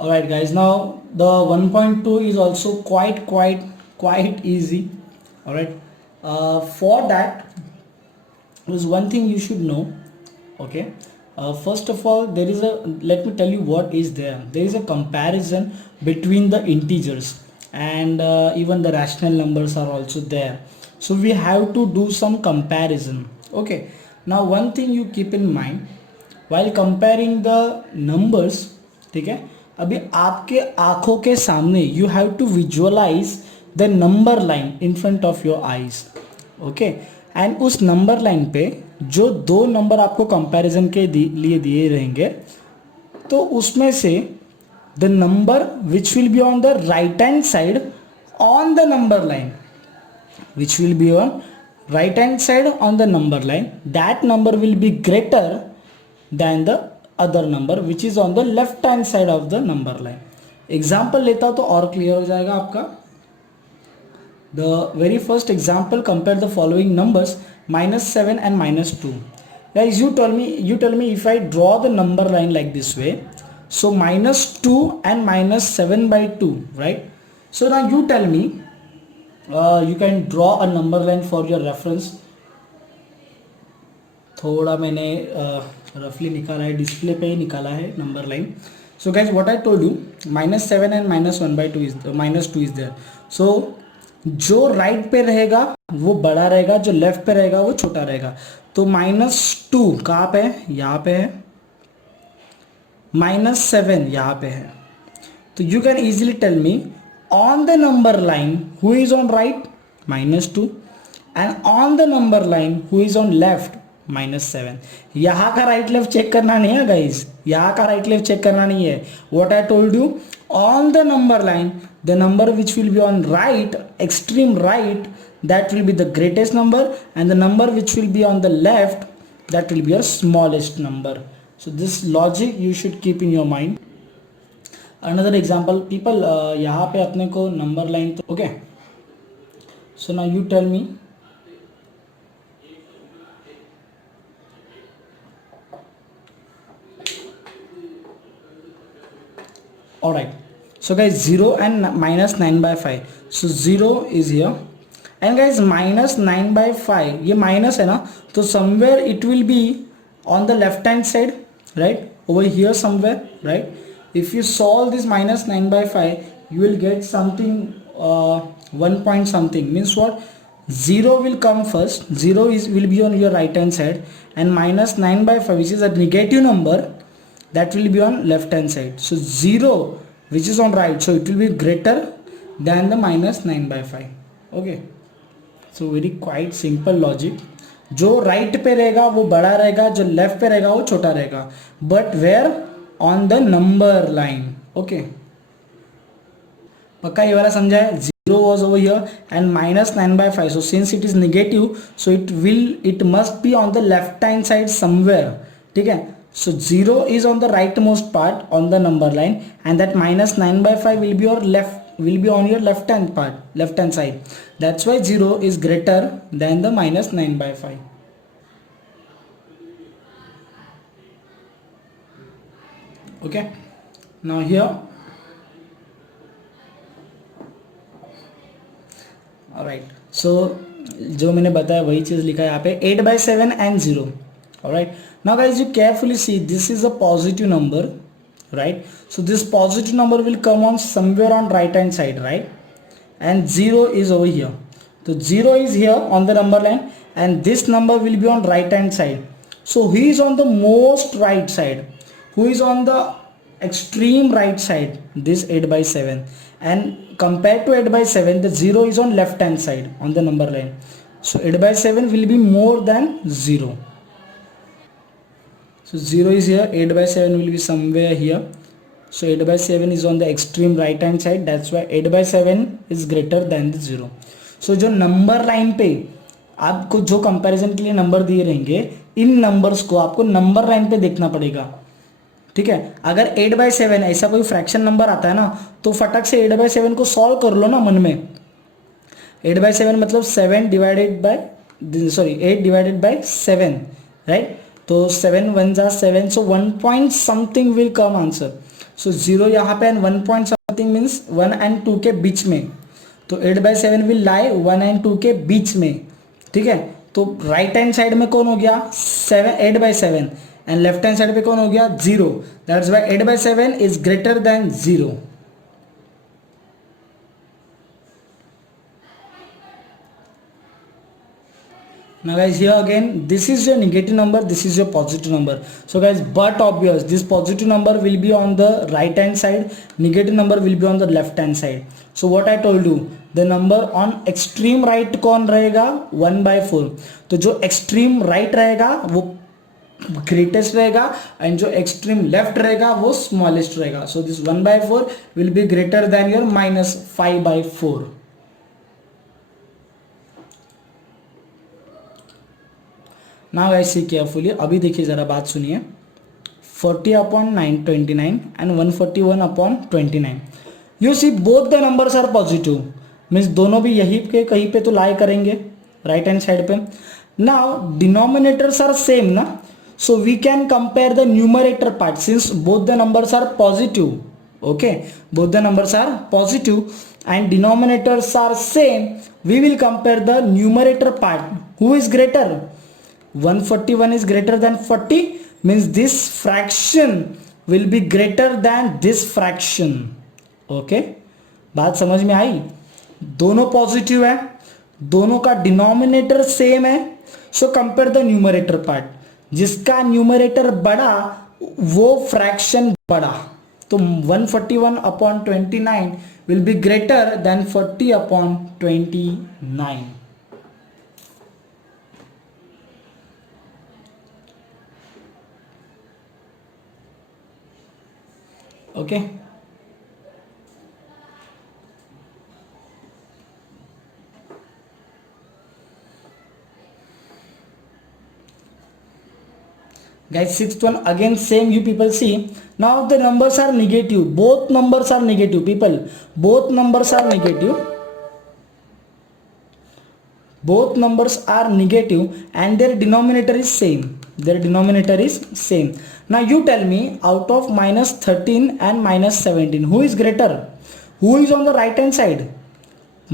Alright guys, now the 1.2 is also quite easy. Alright, for that there's one thing you should know. Okay, first of all, there is a, let me tell you what is there is a comparison between the integers, and even the rational numbers are also there, so we have to do some comparison. Okay, now one thing you keep in mind while comparing the numbers, ठीक है, अभी आपके आंखों के सामने you have to visualise the number line in front of your eyes. Okay, and उस number line पे जो दो नंबर आपको कंपैरिजन के लिए दिए रहेंगे, तो उसमें से the number which will be on the right hand side on the number line, which will be on right hand side on the number line, that number will be greater than the other number which is on the left hand side of the number line. Example लेता तो और clear हो जाएगा आपका. The very first example, compare the following numbers -7 and -2. Guys, you tell me if I draw the number line like this way, so -2 and -7 by 2, right? So now you tell me, you can draw a number line for your reference. थोड़ा मैंने रफली निकाला है, display पे ही निकाला है number line. So guys what I told you, -7 and -1/2 is -2 is there. So जो राइट पे रहेगा वो बड़ा रहेगा, जो लेफ्ट पे रहेगा वो छोटा रहेगा. तो -2 कहाँ पे है? यहाँ पे है. -7 यहाँ पे है. तो you can easily tell me on the number line who is on right, -2, and on the number line who is on left, -7. यहाँ का राइट लेफ्ट चेक करना नहीं है गाइज, यहाँ का राइट लेफ्ट चेक करना नहीं है. what I told you, on the number line the number which will be on right, extreme right, that will be the greatest number, and the number which will be on the left, that will be your smallest number. So this logic you should keep in your mind. Another example, people, यहाँ पे अपने को number line, तो okay. So now you tell me, alright. So guys, 0 and -9/5. So 0 is here, and guys -9/5 ये minus है ना, तो somewhere it will be on the left hand side, right? Over here somewhere, right? If you solve this -9/5, you will get something 1 point something. Means what? 0 will come first. 0 will be on your right hand side, and -9/5, which is a negative number, that will be on left hand side. So 0 which is on right, so it will be greater than the -9/5. Okay, so very quite simple logic. जो right पे रहेगा वो बड़ा रहेगा, जो left पे रहेगा वो छोटा रहेगा, but where on the number line. Okay, पक्का ये वाला समझा है? 0 was over here and -9/5, so since it is negative, so it must be on the left hand side somewhere. ठीक है, so 0 is on the rightmost part on the number line, and that -9/5 will be on your left hand side. That's why 0 is greater than the -9/5. Okay, now here, alright, so जो मैंने बताया वही चीज़ लिखा है यहाँ पे, 8/7 and 0. alright, now guys, you carefully see, this is a positive number, right? So this positive number will come on somewhere on right hand side, right? And 0 is over here. So 0 is here on the number line, and this number will be on right hand side. So he is on the most right side. Who is on the extreme right side? This 8/7, and compared to 8/7, the 0 is on left hand side on the number line. So 8/7 will be more than 0. So 0 is here, 8/7 will be somewhere here. So 8/7 is on the extreme right hand side. That's why 8/7 is greater than the 0. So जो number line पे आपको जो comparison के लिए number दिए रहेंगे, इन numbers को आपको नंबर लाइन पे देखना पड़ेगा. ठीक है, अगर 8/7 ऐसा कोई फ्रैक्शन नंबर आता है ना, तो फटक से 8/7 को सॉल्व कर लो ना मन में. 8/7 मतलब 8 डिवाइडेड बाय 7, राइट? तो 7 1 जा 7, so 1 point something will come answer. सो 0 यहाँ पे and 1 point something means 1 and 2 के बीच में, तो 8/7 विल लाई 1 एंड 2 के बीच में, ठीक है। तो राइट हैंड साइड में कौन हो गया 8/7 एंड लेफ्ट हैंड साइड पे कौन हो गया 0, that's why 8/7 is greater than 0। Now guys, here again, this is your negative number, this is your positive number. So guys, but obvious, this positive number will be on the right hand side, negative number will be on the left hand side. So what I told you, the number on extreme right कौन रहेगा 1/4, तो जो extreme right रहेगा वो greatest रहेगा and जो extreme left रहेगा वो smallest रहेगा. So this 1/4 will be greater than your -5/4. Now guys see carefully, अभी देखिए ज़रा बात सुनिए। 40/929 and 141/29, you see both the numbers are positive, means दोनों भी यही के कहीं पे तो लाई करेंगे राइट हैंड साइड पे। नाउ डिनोमिनेटर्स आर सेम ना, so we can compare the numerator part since both the numbers are positive, okay, both the numbers are positive and denominators are same, we will compare the numerator part, who is greater, 141 is greater than 40, means this fraction will be greater than this fraction, okay। बात समझ में आई, दोनों positive है, दोनों का denominator same है, so compare the numerator part, जिसका numerator बड़ा वो फ्रैक्शन बड़ा, तो 141/29 will be greater than 40/29, okay। Guys, sixth one again same, you people see, now the numbers are negative, both numbers are negative people, both numbers are negative, both numbers are negative and their denominator is same, their denominator is same. Now you tell me, out of -13 and -17 who is greater, who is on the right hand side,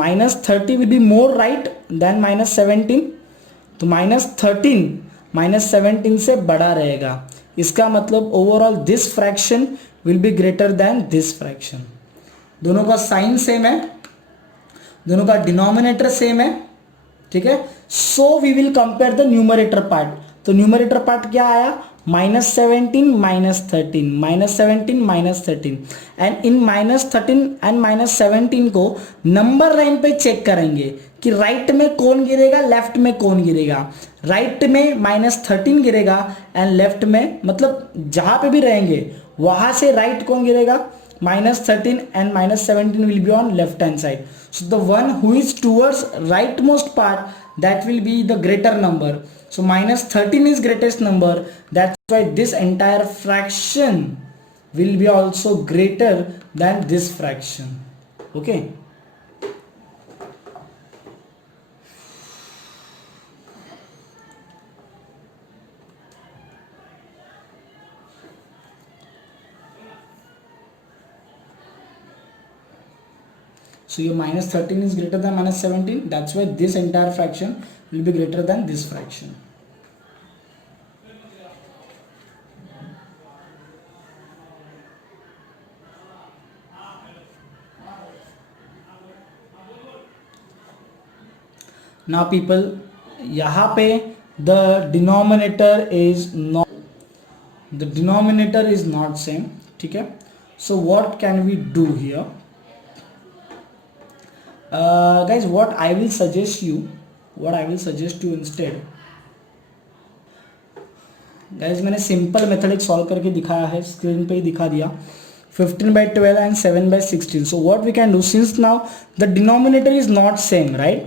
-30 will be more right than -17, तो -13 -17 से बड़ा रहेगा, इसका मतलब overall this fraction will be greater then this fraction. दोनों का sign same है, दोनों का डिनोमिनेटर सेम है, ठीक है। So we will compare the numerator part, तो न्यूमरेटर पार्ट क्या आया -17 -13 -17 -13 एंड इन -13 एंड -17 को नंबर लाइन पे चेक करेंगे कि राइट में कौन गिरेगा लेफ्ट में कौन गिरेगा, राइट में -13 गिरेगा एंड लेफ्ट में मतलब जहां पे भी रहेंगे वहां से राइट कौन गिरेगा -13 and -17 will be on left hand side, so the one who is towards rightmost part that will be the greater number, so -13 is greatest number, that's why this entire fraction will be also greater than this fraction, okay। So your -13 is greater than -17, that's why this entire fraction will be greater than this fraction. Now people, यहाँ पे the denominator is not same, ठीक है। So what can we do here? Guys, what I will suggest you instead, guys, मैंने simple method एक solve करके दिखाया है, screen पे ही दिखा दिया, 15/12 and 7/16. So what we can do, since now the denominator is not same, right?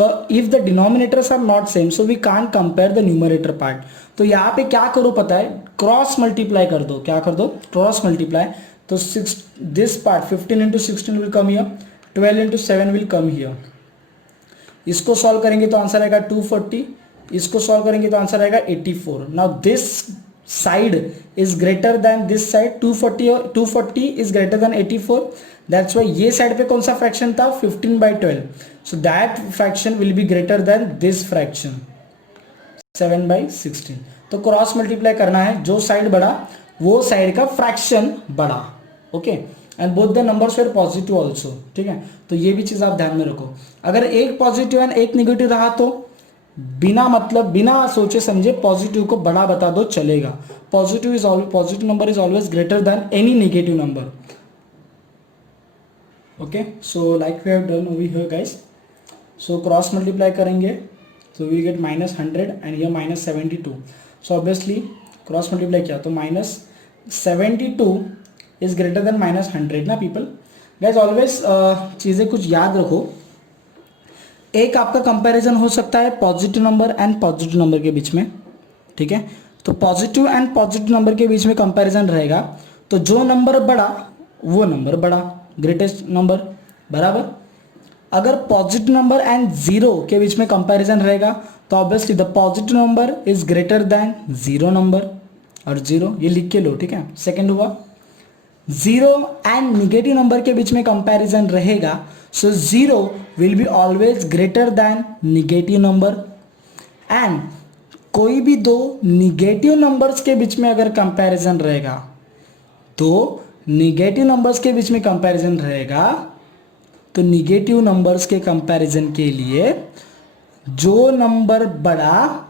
So if the denominators are not same, so we can't compare the numerator part. तो यहाँ पे क्या करो पता है, क्रॉस मल्टीप्लाई कर दो, क्या कर दो क्रॉस मल्टीप्लाई, तो this part 15 into 16 will come here, 12 into 7 will come here, इसको सॉल्व करेंगे तो आंसर आएगा 240, इसको सॉल्व करेंगे तो आंसर आएगा 84। Now this side is greater than this side. 240 is greater than 84. That's why ये side पे कौन सा fraction था 15/12. So that fraction will be greater than this fraction 7/16. तो क्रॉस मल्टीप्लाई करना है, जो साइड बड़ा वो साइड का फ्रैक्शन बड़ा. Okay, and both the numbers were positive also. ठीक है, तो ये भी चीज आप ध्यान में रखो. अगर एक पॉजिटिव एंड एक निगेटिव रहा तो बिना सोचे समझे पॉजिटिव को बड़ा बता दो, चलेगा. Positive number is always greater than any negative number. Okay, so like we have done over here guys. So cross multiply करेंगे तो वी गेट -100 एंड ये -72. सो ऑब्वियसली क्रॉस मल्टीप्लाई किया तो -72 इज ग्रेटर देन -100 ना people. Guys always चीज़ें कुछ याद रखो. एक आपका कंपैरिजन हो सकता है positive number and positive number के बीच में. ठीक है, तो पॉजिटिव एंड पॉजिटिव नंबर के बीच में कंपैरिजन रहेगा तो जो नंबर बड़ा वो नंबर बड़ा, ग्रेटेस्ट नंबर, बराबर. अगर पॉजिटिव नंबर एंड जीरो के बीच में कंपैरिजन रहेगा तो obviously the positive number is greater than zero number. और जीरो ये लिख के लो. ठीक है, सेकंड हुआ. जीरो एंड निगेटिव नंबर के बीच में कंपैरिजन रहेगा so zero will be always greater then negative number. And कोई भी दो निगेटिव नंबर्स के बीच में अगर कंपैरिजन रहेगा, तो निगेटिव नंबर्स के बीच में कंपैरिजन रहेगा तो निगेटिव नंबर्स के कंपैरिजन के लिए जो नंबर बड़ा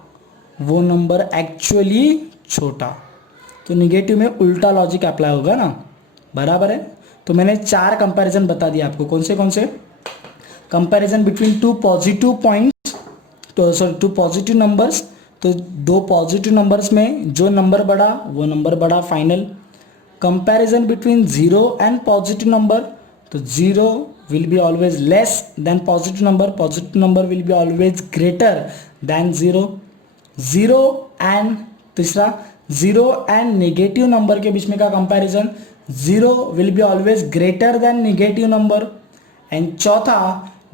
वो नंबर एक्चुअली छोटा. तो निगेटिव में उल्टा लॉजिक अप्लाई होगा ना, बराबर है. तो मैंने 4 कंपैरिजन बता दिया आपको. कौन से comparison between two positive points, two positive numbers. तो दो पॉजिटिव नंबर्स में जो नंबर बड़ा वो नंबर बड़ा final. Comparison between zero and positive number, तो zero will be always less than positive number will be always greater than zero. Zero and तीसरा zero and negative number के बीच में का comparison, zero will be always greater than negative number. And चौथा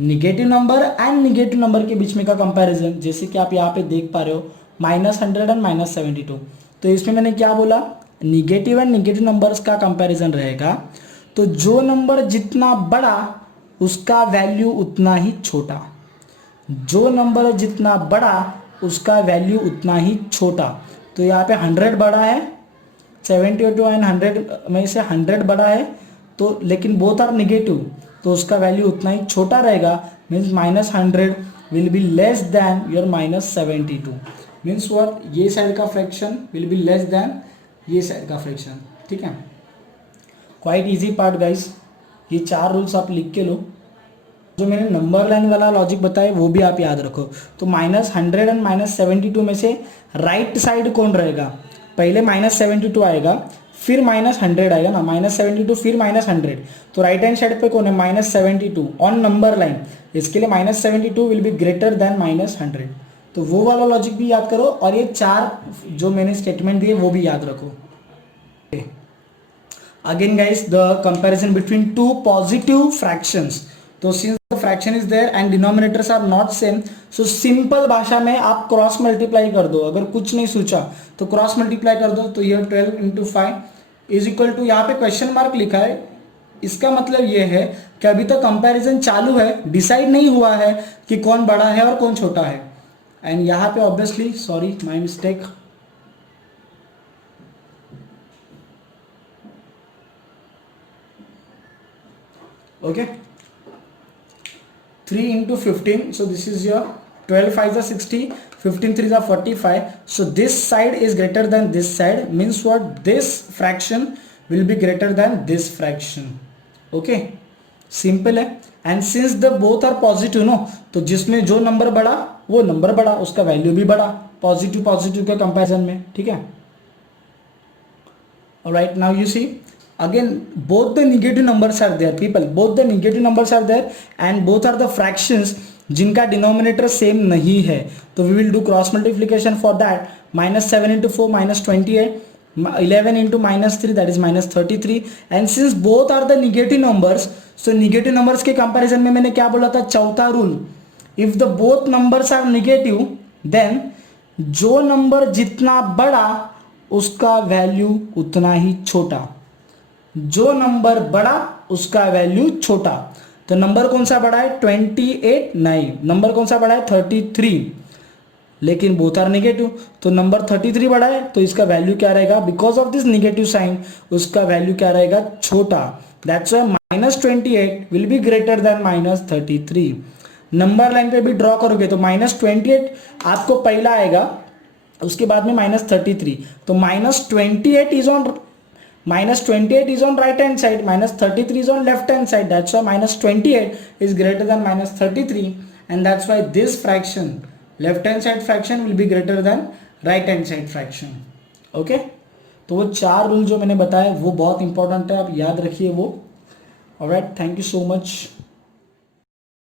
negative number and negative number के बीच में का कंपैरिजन, जैसे कि आप यहाँ पे देख पा रहे हो -100 एंड -72. तो इसमें मैंने क्या बोला, निगेटिव एंड नेगेटिव नंबर्स का कंपैरिजन रहेगा तो जो नंबर जितना बड़ा उसका वैल्यू उतना ही छोटा. जो नंबर जितना बड़ा उसका वैल्यू उतना ही छोटा. तो यहाँ पे 100 बड़ा है, 72 एंड 100 में से 100 बड़ा है तो, लेकिन बोथ आर नेगेटिव तो उसका वैल्यू उतना ही छोटा रहेगा. Means -100 will be less than your -72. Means what, ये साइड का fraction will be less than ये साइड का फ्रैक्शन. ठीक है, क्वाइट इजी पार्ट गाइस. ये 4 रूल्स आप लिख के लो. जो मैंने नंबर लाइन वाला लॉजिक बताया वो भी आप याद रखो. तो -100 एंड -72 में से राइट साइड कौन रहेगा, पहले -72 आएगा फिर -100 आएगा ना, -72 फिर -100. तो राइट हैंड साइड पे कौन है, -72 ऑन नंबर लाइन. इसके लिए -72 विल बी ग्रेटर देन -100. तो वो वाला लॉजिक भी याद करो और ये 4 जो मैंने स्टेटमेंट दिए वो भी याद रखो. Again guys, the comparison between two positive fractions. तो since the fraction is there and denominators are not same, so simple भाषा में आप क्रॉस मल्टीप्लाई कर दो. अगर कुछ नहीं सोचा तो क्रॉस मल्टीप्लाई कर दो. तो ये 12 × 5 इज इक्वल टू, यहाँ पे क्वेश्चन मार्क लिखा है, इसका मतलब ये है कि अभी तक कंपैरिजन चालू है, डिसाइड नहीं हुआ है कि कौन बड़ा है और कौन छोटा है. एंड यहाँ पे obviously, sorry my mistake, okay, 3 × 15, so this is your 12 5s are 60, 15 3s are 45. So this side is greater than this side, means what, this fraction will be greater than this fraction. Okay, simple है. And since the both are positive नो, तो जिसमें जो number बड़ा वो number बड़ा, उसका value भी बड़ा, पॉजिटिव के कंपैरिजन में. ठीक है, alright. Now you see again both the negative numbers are there people, both the negative numbers are there and both are the fractions जिनका डिनोमिनेटर सेम नहीं है. तो we will do cross multiplication for that. -7 × 4 -28, 11 × -3 that is -33. And since both are the negative numbers, so negative numbers के comparison में मैंने क्या बोला था, चौथा rule, if the both numbers are negative then जो नंबर जितना बड़ा उसका वैल्यू उतना ही छोटा, जो नंबर बड़ा उसका वैल्यू छोटा। तो नंबर कौन सा बड़ा है 28, नहीं, नंबर कौन सा बड़ा है 33, लेकिन बोथ आर नेगेटिव, तो नंबर 33 बड़ा है तो इसका वैल्यू क्या रहेगा, because of this negative sign उसका वैल्यू क्या रहेगा, छोटा। That's why -28 will be greater than -33। Number line पे भी ड्रॉ करोगे तो -28 आपको पहला आएगा, उसके बाद में -33, तो -28 is on -28 is on right hand side, -33 is on left hand side. That's why -28 is greater than -33, and that's why this fraction, left hand side fraction will be greater than right hand side fraction. Okay? तो वो 4 rule जो मैंने बताया वो बहुत important है, आप याद रखिए वो. Alright, thank you so much.